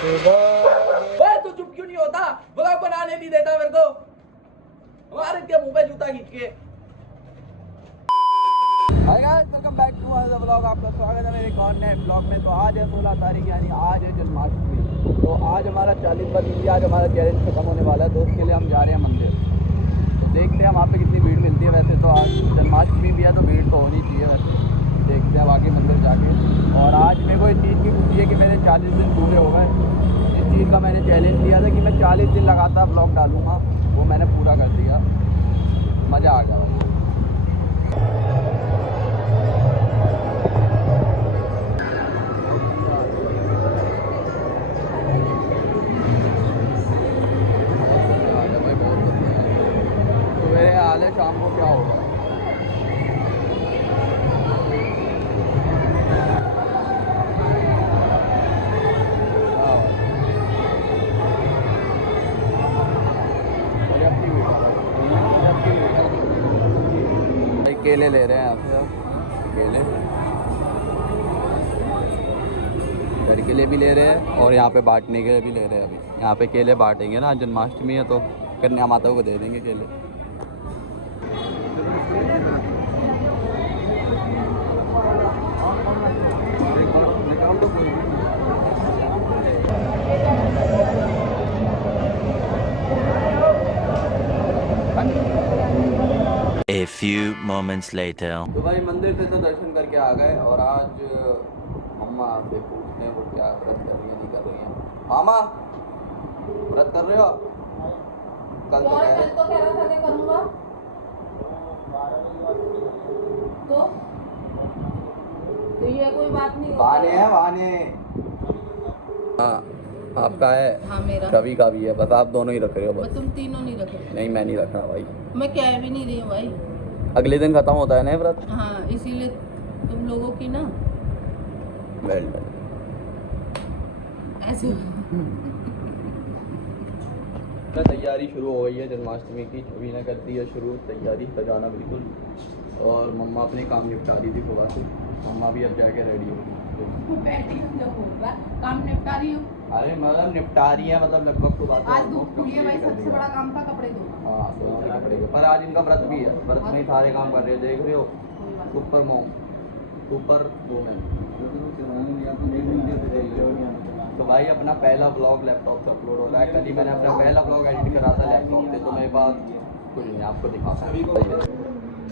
ओए तू चुप क्यों नहीं होता? ब्लॉग बनाने नहीं देता मेरे को। हमारे के मुंह पे जूता खींच के। Hi guys, welcome back to another blog. आपका स्वागत है मेरे एक और नए ब्लॉग में। तो आज है 16 तारीख, यानी आज है जन्माष्टमी। तो आज हमारा 40वां दिन, आज हमारा चैलेंज खत्म होने वाला है। तो उसके लिए हम जा रहे हैं मंदिर। तो देखते हैं वहाँ पे कितनी भीड़ मिलती है। वैसे तो आज जन्माष्टमी भी है तो भीड़ तो होनी चाहिए। वैसे देखते हैं बाकी मंदिर जाके। और आज मेरे को इस चीज़ की खुशी है कि मेरे 40 दिन पूरे हो गए। इस चीज़ का मैंने चैलेंज लिया था कि मैं 40 दिन लगातार ब्लॉग डालूँगा, वो मैंने पूरा कर दिया। मज़ा आ गया भाई। हाल है, शाम को क्या होगा। भाई केले ले रहे हैं आपसे, अब केले घर के लिए भी ले रहे हैं और यहाँ पे बांटने के लिए भी ले रहे हैं। अभी यहाँ पे केले बांटेंगे ना, जन्माष्टमी है तो कन्या माता को दे देंगे केले। A few moments later. तो भाई मंदिर से तो दर्शन करके आ गए और आज मम्मा से पूछते हैं वो क्या व्रत कर रही है, नहीं कर रही है। मामा व्रत कर रहे हो? कल तो कह रहा था कि करूँगा। तो ये कोई बात नहीं। बहाने हैं बहाने। हाँ आपका है। हाँ मेरा। रवि का भी है, बस आप दोनों ही रख रहे हो बस। तुम तीनों नहीं रख रहे। नहीं मैं नहीं रख रहा भाई। मैं कह भी नहीं रही हूँ भाई। अगले दिन खत्म होता है ना व्रत। हाँ इसीलिए तुम लोगों की ना वेल डन। ऐसे तैयारी शुरू हो गई है जन्माष्टमी की। छवि ने कर दी है शुरू तैयारी, सजाना बिल्कुल। और मम्मा अपने काम निपटा रही थी सुबह से। मम्मा भी अब जाके रेडी हो काम निपटा रही हूँ। अरे मतलब निपटा रही है, मतलब लगभग सुबह से आज धूप खुली है भाई, सबसे बड़ा काम था कपड़े धोना। हाँ तो कपड़े, पर आज इनका व्रत भी है। व्रत में ही सारे काम कर रहे हो, देख रहे हो। सुपर मोम, सुपर वुमेन। तो भाई अपना पहला ब्लॉग लैपटॉप से अपलोड हो रहा है। कल ही मैंने अपना पहला ब्लॉग एडिट करा था लैपटॉप से, तो मेरे पास कुछ नहीं, आपको दिखाता।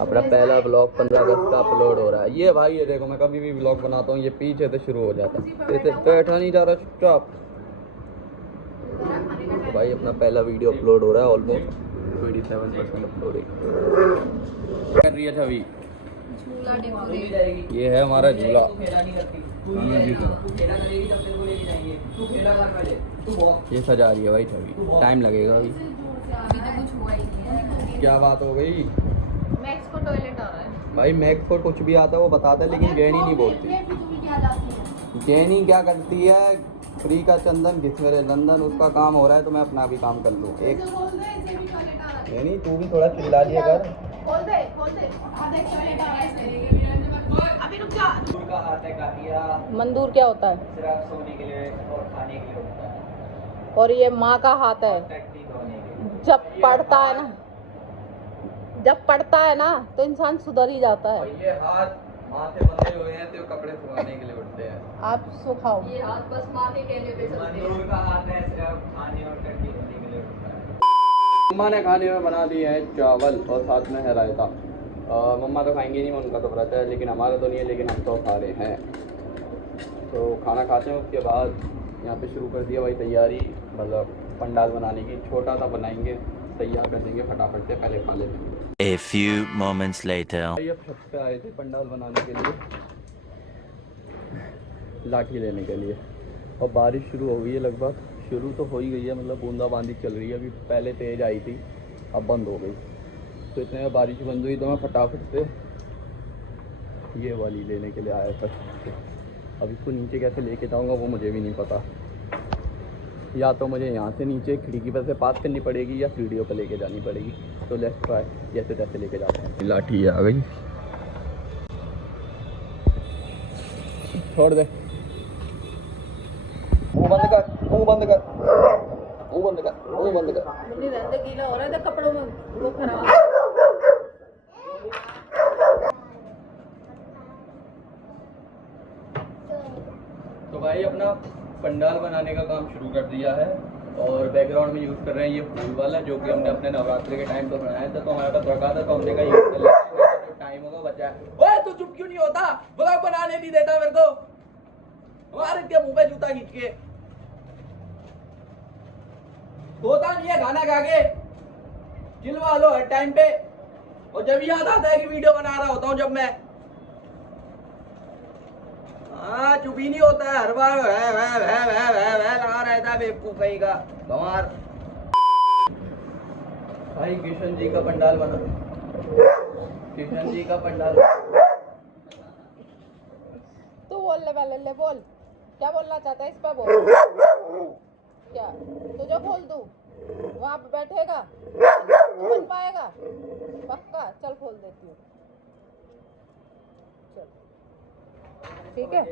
अपना पहला ब्लॉग 15 अगस्त का अपलोड हो रहा है। ये भाई ये देखो, मैं कभी भी ब्लॉग बनाता हूँ ये पीछे से शुरू हो जाता है, इसे बैठा नहीं जा रहा चुपचाप। तो भाई अपना पहला वीडियो अपलोड हो रहा है, ऑलमोस्ट 27% अपलोडिंग कर रही है छवि। ये है हमारा झूला। ये सजा रही है भाई छवि, टाइम लगेगा अभी। क्या बात हो गई? मैक्स को टॉयलेट आ रहा है भाई मैक्स को कुछ भी आता है वो बताता है, लेकिन जैनी नहीं बोलती। जैनी क्या करती है, फ्री का चंदन घिस मेरे लंदन, उसका काम हो रहा है तो मैं अपना भी काम कर लूँ। एक जैनी तू भी थोड़ा चिल्ला लिया कर। मंदूर क्या होता है? सिर्फ सोने के लिए और खाने के लिए होता है। और ये माँ का हाथ है। जब पढ़ता है ना, जब पढ़ता है ना तो इंसान सुधर ही जाता है। और ये हाथ माथे बंधे हुए हैं तो कपड़े सुखाने के लिए उठते हैं। आप सुखाओ। ये हाथ बस माथे कहने पे चलते हैं। मंदूर का हाथ है, सिर्फ खाने और टट्टी होने के लिए उठता है। मम्मा ने खाने में बना दिए हैं चावल और साथ में है रायता। मम्मा तो खाएंगी नहीं, उनका तो व्रत है, लेकिन हमारा तो नहीं है, लेकिन हम तो खा रहे हैं। तो खाना खाते हैं उसके बाद यहाँ पे शुरू कर दिया भाई तैयारी, मतलब पंडाल बनाने की। छोटा सा बनाएंगे, तैयार कर देंगे फटाफट से, पहले खा लेते हैं। A few moments later. भाई अब छत पे आए थे पंडाल बनाने के लिए, लाठी लेने के लिए। और बारिश शुरू हो गई है, लगभग शुरू तो हो ही गई है, मतलब बूंदाबांदी चल रही है। अभी पहले तेज़ आई थी, अब बंद हो गई। तो इतने में बारिश बंद हुई तो मैं फटाफट से ये वाली लेने के लिए आया था। अब इसको नीचे कैसे लेके जाऊंगा वो मुझे भी नहीं पता। या तो मुझे यहाँ से नीचे खिड़की पर से पास करनी पड़ेगी या सीढ़ियों पर लेके जानी पड़ेगी। तो लेट्स ट्राई, जैसे तैसे लेके जाते हैं। लाठी आ गई, छोड़ दे, मुंह बंद कर। मुंह बंद कर, मुंह बंद कर, मुंह बंद कर। मुन्नी रहते गीला हो रहा है कपड़ों में, वो खराब। तो भाई अपना पंडाल बनाने का काम शुरू कर दिया है और बैकग्राउंड में यूज़ कर रहे हैं ये फूल वाला, जो कि हमने अपने नवरात्रि के टाइम पे बनाया था। तो हमारे पास रखा था, तो हमने कहा यूज़ कर लेते हैं, जो टाइम होगा बचा है। ओए तू चुप क्यों नहीं होता? ब्लॉग बनाने नहीं देता मेरे को, हमारे क्या मुंह पे जूता खींच के। होता नहीं है खाना खा के, चिल्वा लो हर टाइम पे, और जब याद आता है कि वीडियो बना रहा होता हूँ जब मैं, हाँ चुप ही नहीं होता है, हर बार है लगा रहता है बेवकूफ कहीं का गंवार। भाई किशन जी का पंडाल बना, किशन जी का पंडाल। तू बोल ले पहले, ले बोल क्या बोलना चाहता है, इस पर बोल। क्या तुझे खोल दूं? वहाँ पे बैठेगा, तू बन पाएगा? पक्का? चल खोल देती हूँ, चल ठीक है।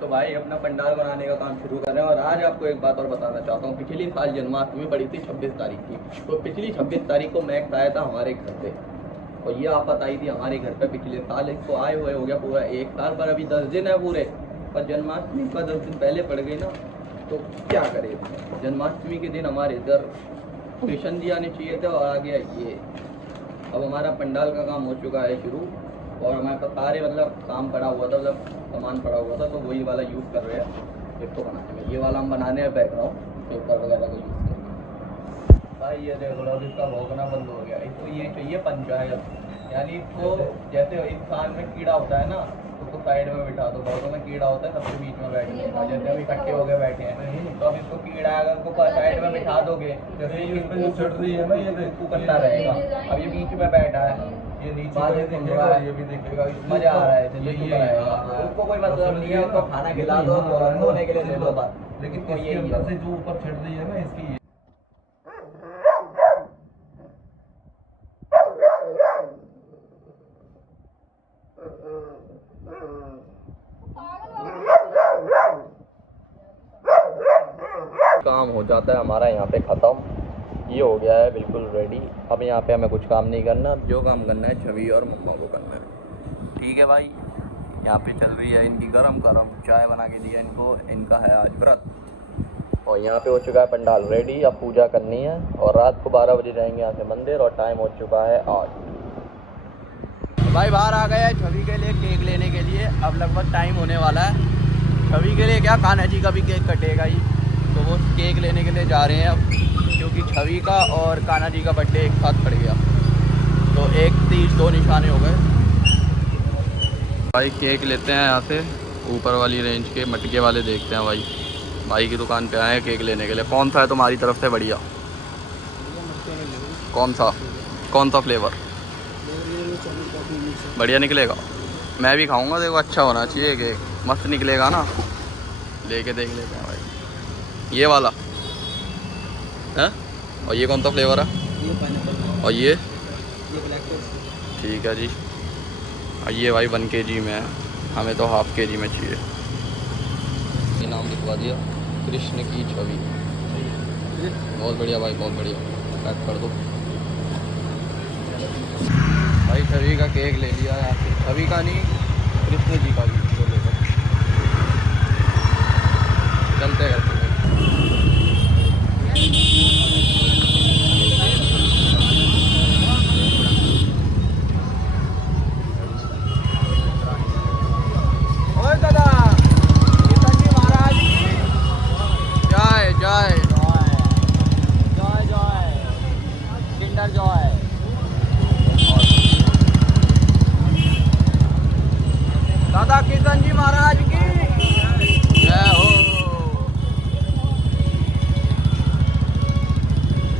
तो भाई अपना पंडाल बनाने का काम शुरू कर रहे हैं। और आज आपको एक बात और बताना चाहता हूँ, पिछली साल जन्माष्टमी पड़ी थी 26 तारीख की। तो पिछली 26 तारीख को मैक्स आया था हमारे घर पे, और ये आफत आई थी हमारे घर पे पिछले साल। इसको आए हुए हो गया पूरा 1 साल, पर अभी 10 दिन है पूरे। पर जन्माष्टमी का 10 दिन पहले पड़ गई ना, तो क्या करें। जन्माष्टमी के दिन हमारे इधर कृष्ण जी आने चाहिए थे, और आ गया ये। अब हमारा पंडाल का काम हो चुका है शुरू, और हमारे पास सारे मतलब काम पड़ा हुआ था, मतलब सामान पड़ा हुआ था, तो वही वाला यूज़ कर रहे हैं इसको बनाने में। ये वाला हम बनाने हैं बैकग्राउंड, पेपर वगैरह का यूज़ करके। भाई ये देखो अब इसका भौंकना बंद हो गया। इसको ये चाहिए पंचायत, यानी इसको जैसे इंसान में कीड़ा होता है ना, उसको साइड में बिठा दो। बहुतों में कीड़ा होता है सबसे बीच में बैठने का, जैसे अभी इकट्ठे हो गए बैठे हैं, तो अब इसको कीड़ा अगर उसको साइड में बिठा दोगे, जैसे ये चढ़ रही है ना, ये देखो करता रहेगा। अब ये बीच में बैठा है, ये नीचे ये भी देखेगा, मजा आ रहा है, उसको कोई मतलब नहीं है, उसको खाना खिला दो, होने के लिए दे दो बात। लेकिन तो ये अंदर से जो ऊपर चढ़ रही है ना, इसकी काम हो जाता है हमारा यहाँ पे ख़त्म। ये हो गया है बिल्कुल रेडी। अब यहाँ पे हमें कुछ काम नहीं करना, जो काम करना है छवि और मम्मा को करना है। ठीक है भाई, यहाँ पे चल रही है इनकी गरम गरम चाय बना के दिया इनको, इनका है आज व्रत। और यहाँ पे हो चुका है पंडाल रेडी, अब पूजा करनी है, और रात को 12 बजे जाएंगे यहाँ से मंदिर, और टाइम हो चुका है 8। भाई बाहर आ गया है छवि के लिए केक लेने के लिए। अब लगभग टाइम होने वाला है। छवि के लिए क्या, कान्हा जी का भी केक कटेगा ही, तो वो केक लेने के लिए जा रहे हैं अब, क्योंकि छवि का और कान्हा जी का बर्थडे एक साथ पड़ गया, तो 1 30 2 निशाने हो गए। भाई केक लेते हैं यहाँ से ऊपर वाली रेंज के, मटके वाले देखते हैं। भाई की दुकान पे आए हैं केक लेने के लिए। कौन सा है तुम्हारी तरफ से बढ़िया? कौन सा फ्लेवर बढ़िया निकलेगा? मैं भी खाऊंगा, देखो अच्छा होना चाहिए केक, मस्त निकलेगा ना। लेके देख लेते हैं भाई, ये वाला है। और ये कौन सा फ्लेवर है? ये पाइनएप्पल, और ये ब्लैक फॉरेस्ट। ठीक है जी। और ये भाई 1 kg में है, हमें तो ½ kg में चाहिए। ये नाम लिखवा दिया, कृष्ण की छवि। बहुत बढ़िया भाई, बहुत बढ़िया, पैक कर दो भाई। छवि का केक ले लिया है, छवि का नहीं, कृष्ण जी का भी तो लेकर चलते हैं। ओए दादा, किशन जी महाराज की जय जय जॉय जॉय किंडर जॉय। दादा किशन जी महाराज की जय हो।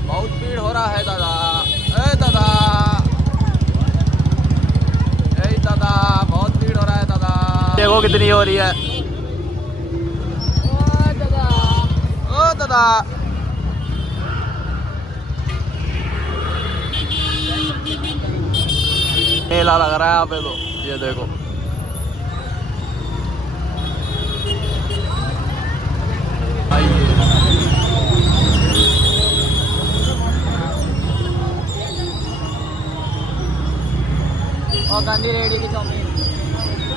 बहुत भीड़ हो रहा है दादा, ए दादा, ए दादा, बहुत भीड़ हो रहा है दादा। देखो कितनी हो रही है। ओ दादा, ओ दादा, मेला लग रहा है यहाँ पे, तो ये देखो। भाई गंदी रेडी की चाउमीन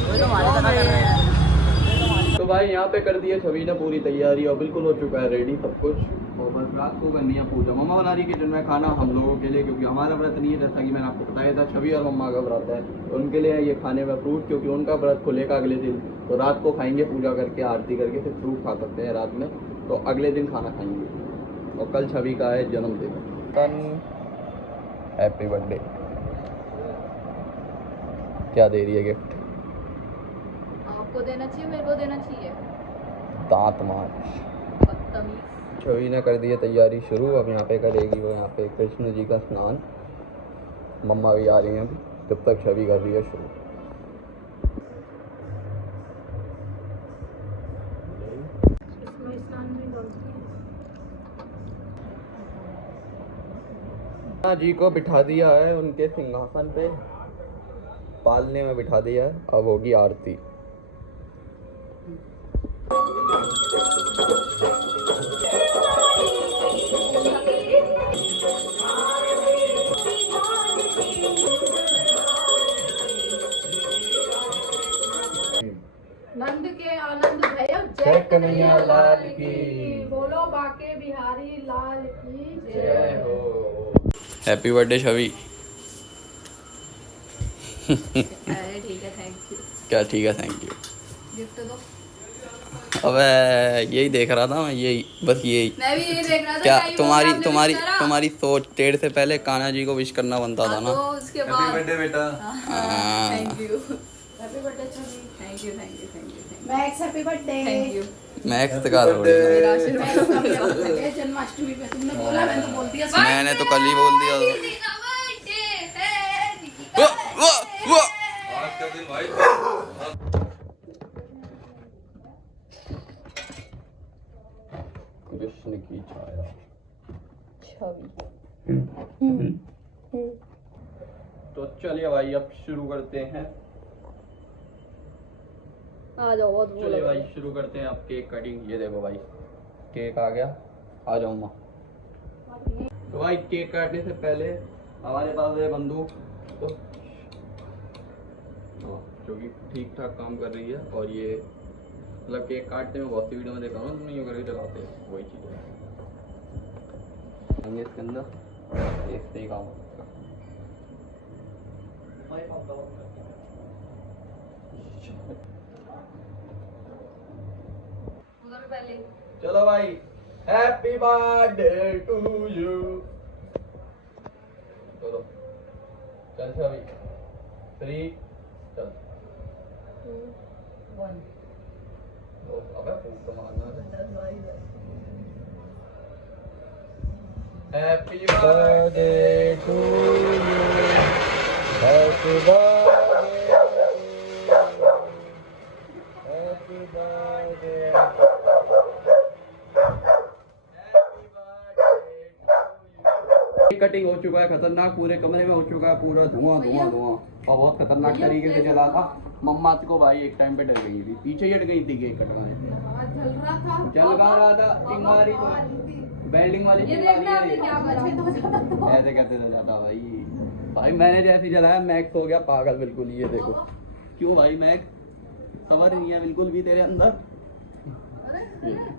वो तो हमारे तरह कर रहे हैं। तो भाई यहाँ पे कर दिया छवि ने पूरी तैयारी और बिल्कुल हो चुका है रेडी सब कुछ। और बस रात को करनी है पूजा। मम्मा बना रही किचन में खाना हम लोगों के लिए, क्योंकि हमारा व्रत नहीं है, जैसा कि मैंने आपको बताया था। छवि और मम्मा का व्रत है, तो उनके लिए ये खाने में फ्रूट, क्योंकि उनका व्रत खुलेगा अगले दिन। तो रात को खाएंगे पूजा करके, आरती करके, फिर फ्रूट खा सकते हैं रात में। तो अगले दिन खाना खाएंगे। और कल छवि का है जन्मदिन। Happy birthday. क्या दे रही है गिफ्ट? आपको देना चाहिए, मेरे को देना चाहिए। दांत मांज। बदतमीज। छवि ने कर दी है तैयारी शुरू। अब यहाँ पे करेगी वो यहाँ पे कृष्ण जी का स्नान। मम्मा भी आ रही हैं अभी, तब तक छवि कर रही है शुरू। जी को बिठा दिया है उनके सिंहासन पे, पालने में बिठा दिया है। अब होगी आरती। नंद के आनंद भैया जय कन्हैया लाल की। बोलो बाके बिहारी लाल की जय हो। हैप्पी बर्थडे छवि। अरे ठीक है, थैंक यू। क्या ठीक है, थैंक यू। गिफ्ट दो। अबे यही देख रहा था मैं, यही बस यही। मैं भी यही देख रहा था। क्या कहीं तुम्हारी आपने तुम्हारी wish करा? तुम्हारी सोच टेढ़ से पहले कान्हा जी को विश करना बनता था ना। तो उसके बाद बेटा। Thank you. Happy birthday Chhavi. Thank you, thank you, thank you, max happy birthday. Thank you. Max का मेरा आशीर्वाद। जन्माष्टमी पे तुमने बोला, मैंने तो बोल दिया। मैंने तो कल ही बोल दिया था। दीदी का बर्थडे है, दीदी वो का वो कृष्ण की छाया। तो चलिए भाई अब शुरू करते हैं। आ जाओ, बहुत चलिए भाई शुरू करते हैं अब केक कटिंग। ये देखो भाई केक आ गया। आ जाओ माँ। तो भाई केक काटने से पहले हमारे पास है बंदूक, तो जो कि ठीक ठाक काम कर रही है। और ये मतलब केक काटते में बहुत सी वीडियो में देखा हूँ, तुम यूँ करके चलाते हैं, वही चीज़ है। इसके अंदर देखते ही काम। उधर पहले चलो भाई, हैप्पी बर्थडे टू यू। चलो चल छवि 3 चल। अबे फूक तो मारना है। Happy birthday to you, happy birthday, happy birthday. Cutting हो चुका है खतरनाक, पूरे कमरे में हो चुका है पूरा धुआं धुआं धुआं, और बहुत खतरनाक तरीके से चला था। मम्मा को भाई एक टाइम पे डर गई थी, पीछे ही हट गई थी केक कटवाने। चल रहा था चिंगारी तो बैंडिंग वाली चिंगारी ऐसे कहते तो जाता भाई। भाई मैंने जैसे जलाया मैक्स हो गया पागल बिल्कुल। ये देखो क्यों भाई मैक्स सबर नहीं है बिल्कुल भी तेरे अंदर।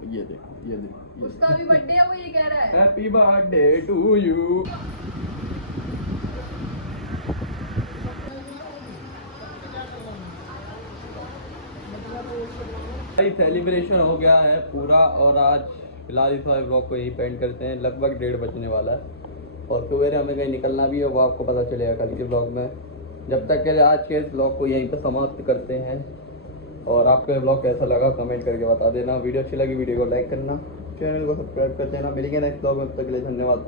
ये देखो ये देखो उसका भी बर्थडे है, वो ये कह रहा है हैप्पी बर्थडे टू यू। भाई सेलिब्रेशन हो गया है पूरा, और आज फिलहाल इस वाले ब्लॉग को यही पेंड करते हैं। लगभग 1:30 बजने वाला है और सवेरे हमें कहीं निकलना भी है, वो आपको पता चलेगा कल के ब्लॉग में। जब तक के लिए आज के इस ब्लॉग को यहीं पर समाप्त करते हैं। और आपको ये ब्लॉग कैसा लगा कमेंट करके बता देना। वीडियो अच्छी लगी वीडियो को लाइक करना, चैनल को सब्सक्राइब कर देना। मिलेंगे नेक्स्ट ब्लॉग में, तब तक के लिए धन्यवाद।